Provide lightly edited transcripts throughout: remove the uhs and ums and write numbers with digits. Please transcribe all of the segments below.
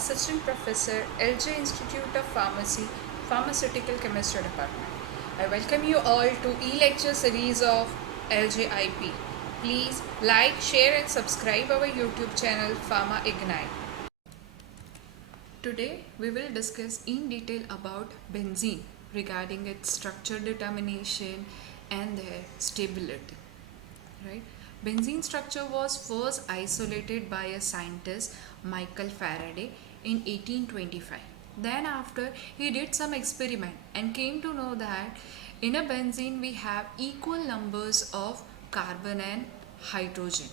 Assistant Professor, LJ Institute of Pharmacy, Pharmaceutical Chemistry Department. I welcome you all to e-lecture series of LJIP. Please like, share and subscribe our YouTube channel Pharma Ignite. Today we will discuss in detail about benzene regarding its structure determination and their stability. Right? Benzene structure was first isolated by a scientist, Michael Faraday, in 1825. Then after he did some experiment and came to know that in a benzene we have equal numbers of carbon and hydrogen,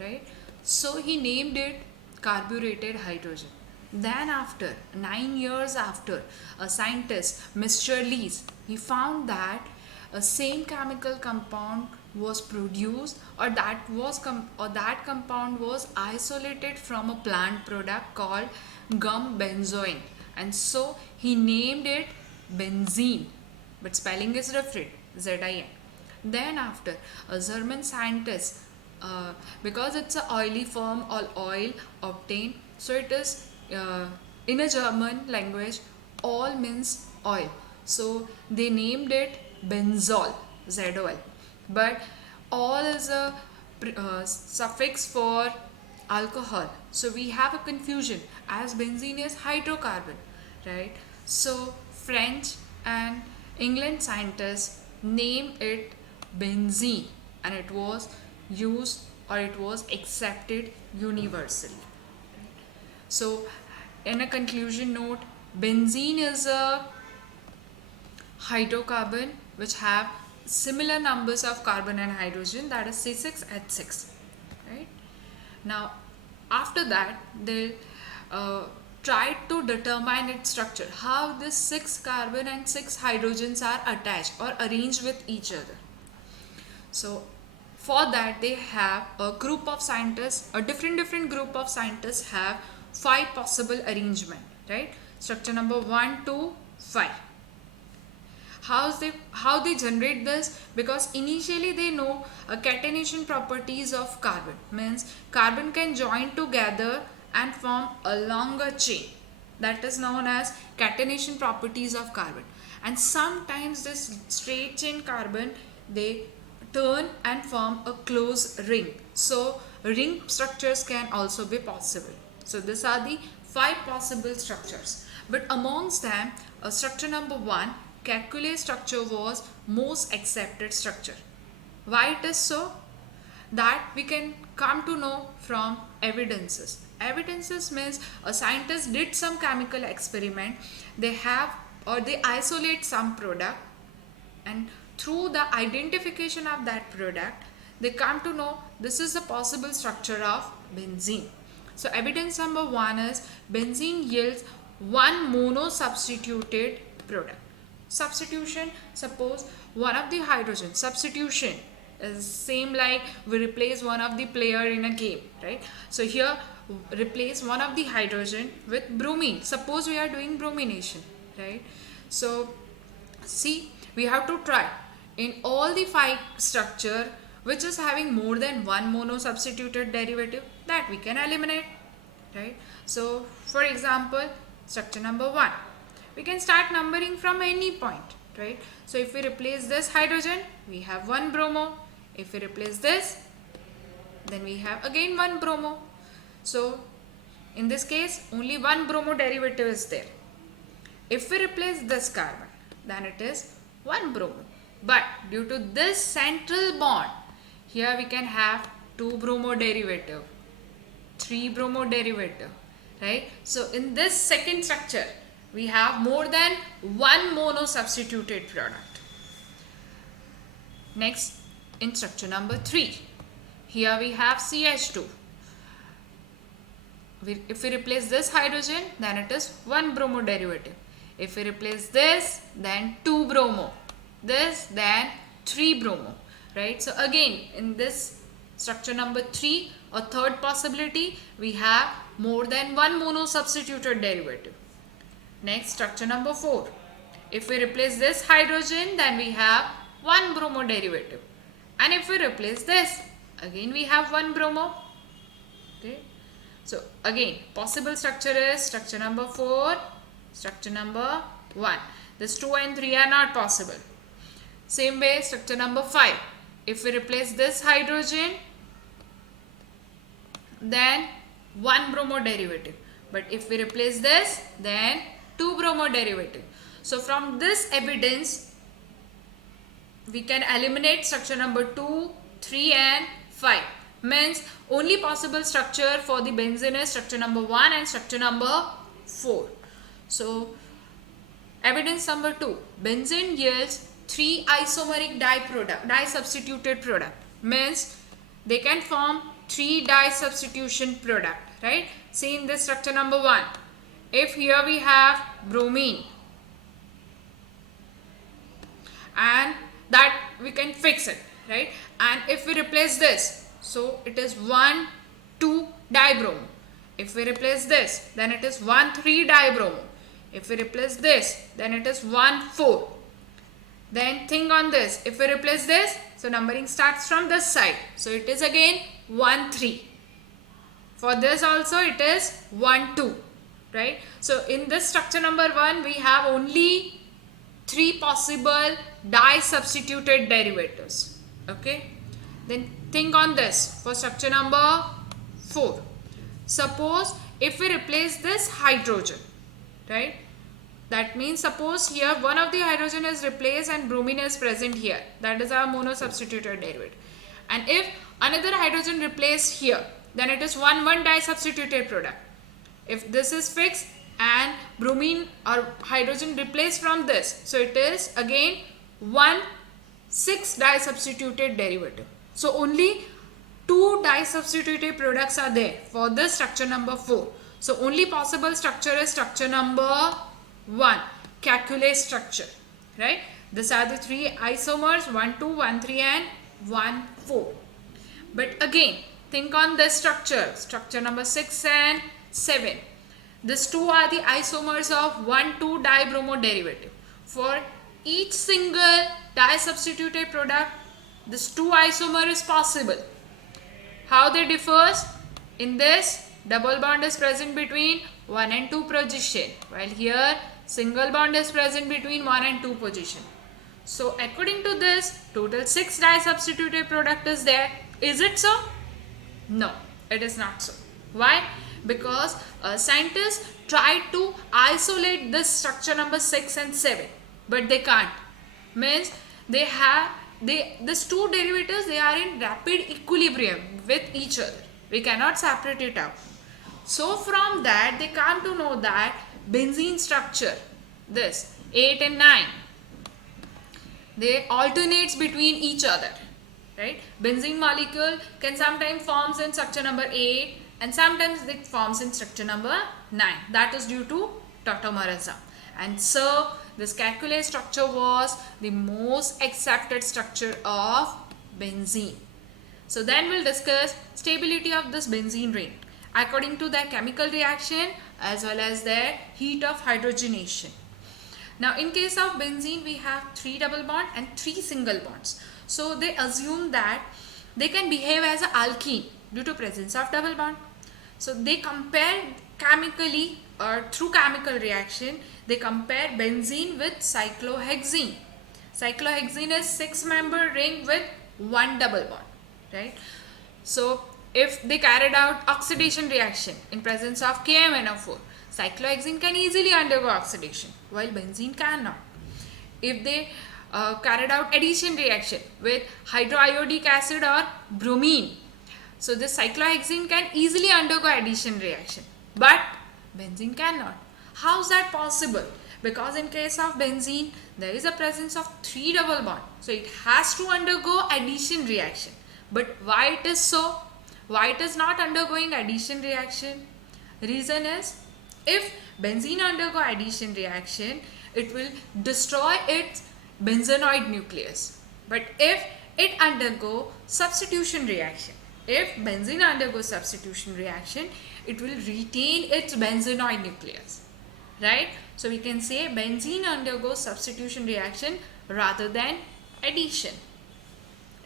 right? So he named it carbureted hydrogen. Then after 9 years after, a scientist, Mr. Lees, he found that a same chemical compound was produced, or that compound was isolated from a plant product called gum benzoin, and so he named it benzene, but spelling is different, ZIN. Then after, a German scientist, because it's a oily form or oil obtained, so it is in a German language all means oil, so they named it benzol, ZOL. But all is a suffix for alcohol, so we have a confusion as benzene is hydrocarbon, right? So French and England scientists named it benzene, and it was used, or it was accepted universally. So in a conclusion note, benzene is a hydrocarbon which have similar numbers of carbon and hydrogen, that is C6H6, right? Now after that they tried to determine its structure, how this 6 carbon and 6 hydrogens are attached or arranged with each other. So for that they have a group of scientists, a different group of scientists have 5 possible arrangement, right? Structure number 1 to 5. How they generate this? Because initially they know catenation properties of carbon, means carbon can join together and form a longer chain, that is known as catenation properties of carbon. And sometimes this straight chain carbon, they turn and form a closed ring, so ring structures can also be possible. So these are the 5 possible structures, but amongst them structure number 1, calculus structure, was most accepted structure. Why it is so? That we can come to know from evidences. Evidences means a scientist did some chemical experiment, they have, or they isolate some product, and through the identification of that product they come to know this is a possible structure of benzene. So evidence number 1 is benzene yields one mono-substituted product. Substitution, suppose one of the hydrogen, substitution is same like we replace one of the player in a game, right? So here replace one of the hydrogen with bromine. Suppose we are doing bromination, right? So see, we have to try in all the 5 structure which is having more than one mono substituted derivative, that we can eliminate, right? So for example, structure number 1, we can start numbering from any point, right? So if we replace this hydrogen, we have one bromo. If we replace this, then we have again one bromo. So in this case only one bromo derivative is there. If we replace this carbon, then it is one bromo, but due to this central bond, here we can have 2 bromo derivative, 3 bromo derivative, right? So in this second structure we have more than one mono substituted product. Next, in structure number 3, here we have CH2. If we replace this hydrogen, then it is one bromo derivative. If we replace this, then 2 bromo, this, then 3 bromo, right? So again in this structure number 3, or third possibility, we have more than one mono substituted derivative. Next, structure number 4, if we replace this hydrogen, then we have one bromo derivative, and if we replace this, again we have one bromo, okay? So again, possible structure is structure number 4, structure number 1. This 2 and 3 are not possible. Same way, structure number 5. If we replace this hydrogen, then 1 bromo derivative. But if we replace this, then 2 bromo derivative. So from this evidence, we can eliminate structure number 2, 3 and 5. Means only possible structure for the benzene is structure number 1 and structure number 4. So evidence number 2, benzene yields 3 isomeric dye substituted product. Means they can form 3 dye substitution product, right? See in this structure number 1, if here we have bromine, and that we can fix it, right? And if we replace this, so it is 1 2 dibromo. If we replace this, then it is 1 3 dibromo. If we replace this, then it is 1 4. Then think on this, if we replace this, so numbering starts from this side, so it is again 1 3. For this also it is 1 2, right? So in this structure number 1, we have only 3 possible dye substituted derivatives. Okay, then think on this for structure number 4. Suppose if we replace this hydrogen, right? That means suppose here one of the hydrogen is replaced and bromine is present here. That is our mono substituted derivative. And if another hydrogen replaced here, then it is 1 1 dye substituted product. If this is fixed and bromine or hydrogen replaced from this, so it is again 1 6 dye substituted derivative. So only 2 dye substituted products are there for this structure number 4. So only possible structure is structure number 1, calculate structure, right? These are the 3 isomers, 1 2 1 3 and 1 4. But again, think on this structure, structure number 6 and 7. These 2 are the isomers of 1 2 dibromo derivative. For each single dye substituted product, this 2 isomer is possible. How they differs? In this, double bond is present between 1 and 2 position, while here single bond is present between 1 and 2 position. So according to this, total 6 dye substituted product is there. Is it so? No, it is not so. Why? Because scientists try to isolate this structure number 6 and 7, but they can't. Means these 2 derivatives, they are in rapid equilibrium with each other. We cannot separate it out. So from that, they come to know that benzene structure, this 8 and 9, they alternates between each other, right? Benzene molecule can sometimes forms in structure number 8 and sometimes it forms in structure number 9. That is due to tautomerism. And so this calculate structure was the most accepted structure of benzene. So then we'll discuss stability of this benzene ring according to their chemical reaction as well as their heat of hydrogenation. Now in case of benzene, we have 3 double bond and 3 single bonds. So they assume that they can behave as an alkene due to presence of double bond. So they compare chemically or through chemical reaction, they compare benzene with cyclohexene. Cyclohexene is 6-member ring with 1 double bond, right? So if they carried out oxidation reaction in presence of KMNO4, cyclohexene can easily undergo oxidation while benzene cannot. If they carried out addition reaction with hydroiodic acid or bromine, so this cyclohexene can easily undergo addition reaction, but benzene cannot. How is that possible? Because in case of benzene, there is a presence of 3 double bond, so it has to undergo addition reaction. But why it is so? Why it is not undergoing addition reaction? Reason is, if benzene undergo addition reaction, it will destroy its benzenoid nucleus. But if it undergo substitution reaction, if benzene undergoes substitution reaction, it will retain its benzenoid nucleus, right? So we can say benzene undergoes substitution reaction rather than addition,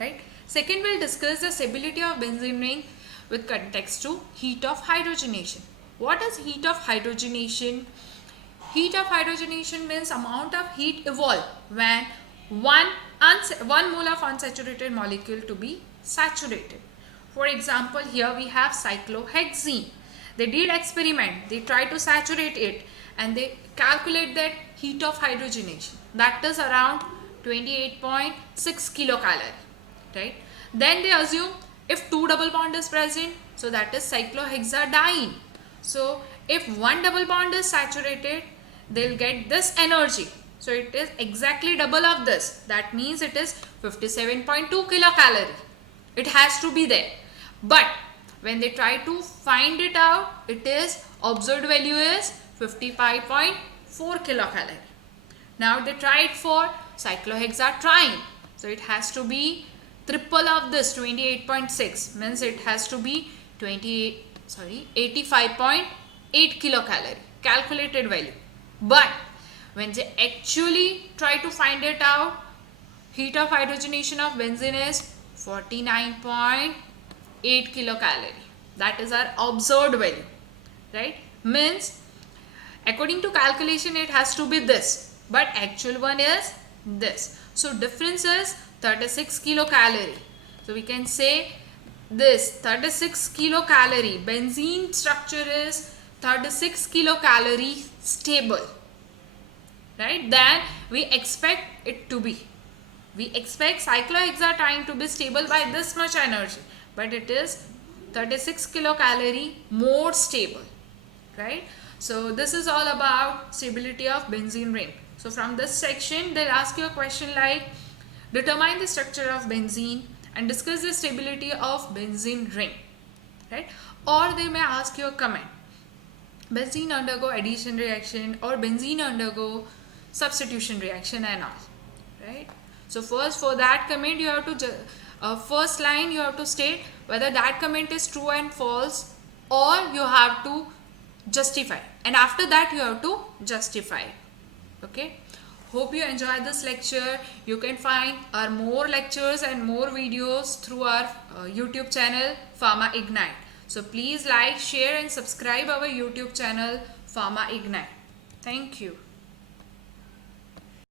right? Second, we'll discuss the stability of benzene ring with context to heat of hydrogenation. What is heat of hydrogenation? Heat of hydrogenation means amount of heat evolved when one mole of unsaturated molecule to be saturated. For example, here we have cyclohexene. They did experiment. They tried to saturate it and they calculate that heat of hydrogenation. That is around 28.6 kilocalorie. Right? Then they assume if two double bond is present, so that is cyclohexadiene. So if one double bond is saturated, they'll get this energy. So it is exactly double of this. That means it is 57.2 kilocalorie. It has to be there. But when they try to find it out, it is observed value is 55.4 kilocalorie. Now they try it for cyclohexatriene. So it has to be triple of this 28.6, means it has to be 85.8 kilocalorie calculated value. But when they actually try to find it out, heat of hydrogenation of benzene is 49.8 kilocalorie. That is our observed value, right? Means according to calculation it has to be this, but actual one is this. So difference is 36 kilocalorie. So we can say this 36 kilocalorie. Benzene structure is 36 kilocalorie stable. Right? Then we expect it to be. We expect cyclohexatriene to be stable by this much energy. But it is 36 kilocalorie more stable. Right? So this is all about stability of benzene ring. So from this section they'll ask you a question like determine the structure of benzene and discuss the stability of benzene ring. Right? Or they may ask you a comment. Benzene undergo addition reaction or benzene undergo substitution reaction and all. Right? So first for that comment you have to first line you have to state whether that comment is true and false, or you have to justify, and after that you have to justify. Okay, hope you enjoy this lecture. You can find our more lectures and more videos through our YouTube channel Pharma Ignite. So please like, share and subscribe our YouTube channel Pharma Ignite. Thank you.